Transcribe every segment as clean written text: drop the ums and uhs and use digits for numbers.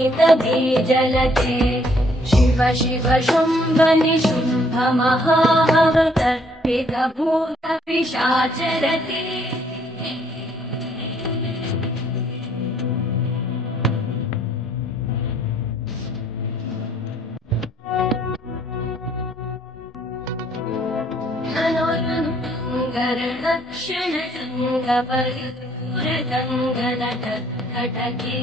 जलते शिव शिव शुम्भ निशुम्भ महावतर्पित भूत पिशाचरते गरणक्षण परिपूरतङ्गलटके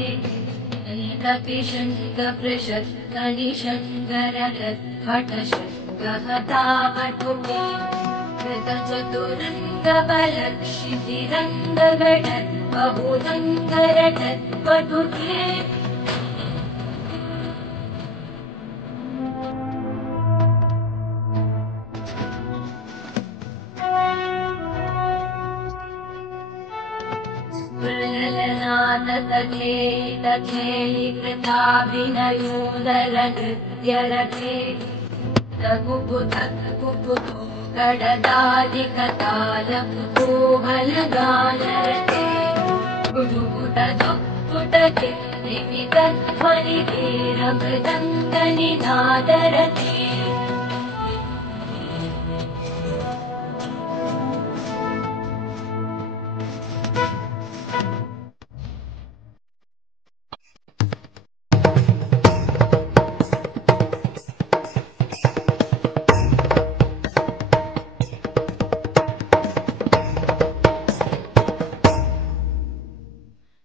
कपिशङ्ग पृषत्कनिशङ्गरघटशङ्गहतावटुके कृतचतुरङ्गबलक्षितिरङ्गघटत् बहुदङ्गरटत्पटुके तथे कृताभिनयोदरनृत्यरथे तकुपुतो गडदादिकतालकुतूहलगानरते कुटुकुटदुक्कुटके निमितध्वनिधीरमृदङ्गनिनादरते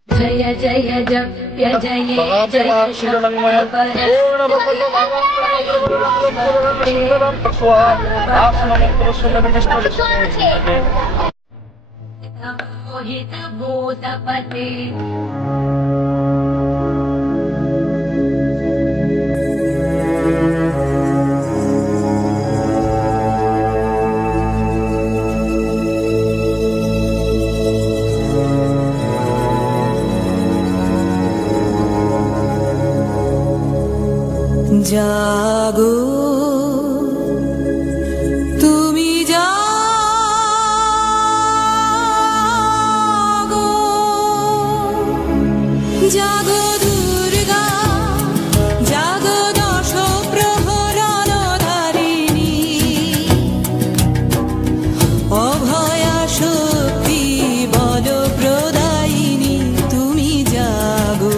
जय जय जप्य जय जय मोहित भूतपते जागो তুমি जागो जागो दुर्गा जागो दश प्रहरणधारिणी अभया शक्ति बल प्रदायिनी তুমি जागो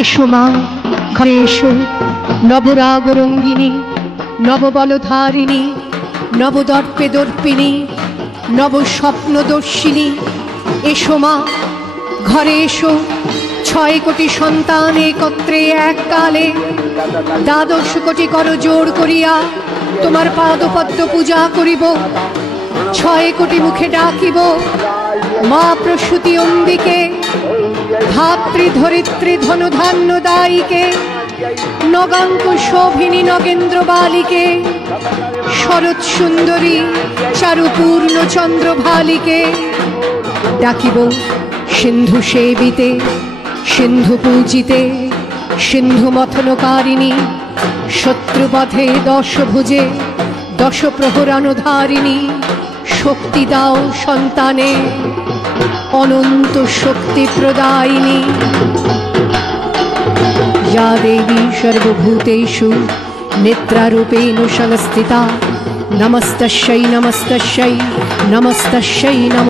এসো মা ঘরে এসো নবরাগ রঙ্গিনী নববলধারিণী নবদর্পে দর্পিনী নবস্বপ্নদর্শিনী এসো মা ঘরে এসো 6 কোটি সন্তান একত্রে এককালে 12 কোটি কর জোর করিয়া তোমার পাদপদ্ম পূজা করিব 6 কোটি মুখে ডাকিব মা প্রসূতি অম্বিকে ধাত্রী ধরিত্রী ধনধান্য দায়ীকে নগাঙ্ক শোভিনী নগেন্দ্র বালিকে শরৎ সুন্দরী চারুপূর্ণ চন্দ্রভালিকে ডাকিব সিন্ধু সেবিতে সিন্ধু পূজিতে সিন্ধু মথনকারিণী শত্রুবধে 10 ভুজে 10 প্রহরানুধারিণী শক্তি দাও সন্তানে, অনন্ত শক্তি প্রদায়িনী। या देवी सर्वभूतेषु नेत्रारूपेण संस्थिता, नमस्तस्यै नमस्तस्यै नमस्तस्यै नमः।